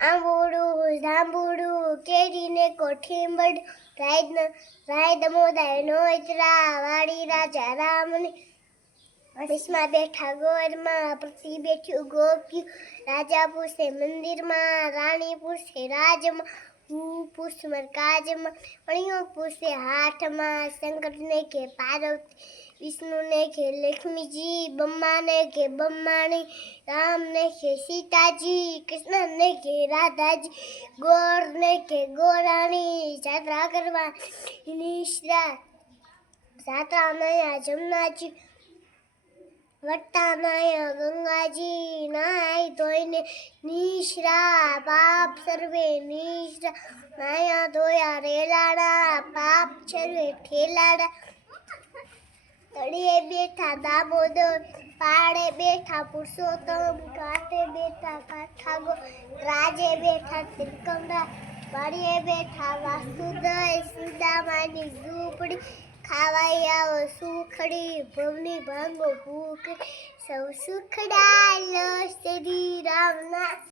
આંબોડું જાંબુડું કેરીને કોઠીંબડ રાય દમોદાય નોતરા વાડી રાજા રામની વિસ્મા બેઠા ગોરમાં પ્રતિ બેઠ્યું ગોપ્યું રાજા પૂછે મંદિરમાં રાણી પૂછે રાજમાં હું પૂછ કાજમાં અણિયો પૂછે હાથમાં શંકરને કે પાર્વતી વિષ્ણુને કે લક્ષ્મીજી બ્રહ્માને કે બ્રહ્માણી રામને કે સીતાજી કૃષ્ણને કે રાધાજી ગોરને કે ગોરાણી જાત્રા કરવા નિશ્રા જાત્રા નયા જમનાજી વટ્ટાનાય ગંગાજી નાય ધોઈને નિશ્રા પાપ સર્વે નિશ્રા નાયા ધોયા રેલાડા પાપ સર્વે ઠેલાડા તળિયે બેઠા દામોદર પાડે બેઠા પુરુષોત્તમ કાંઠે બેઠા કાઠાગો રાજે બેઠા ત્રિકમરા વાડીએ બેઠા વાસુદય સુદામાની ઝૂંપડી ખાવાઈ આવો સુખડી ભવની ભાંગો ભૂખ સૌ સુખડા લો શ્રી રામના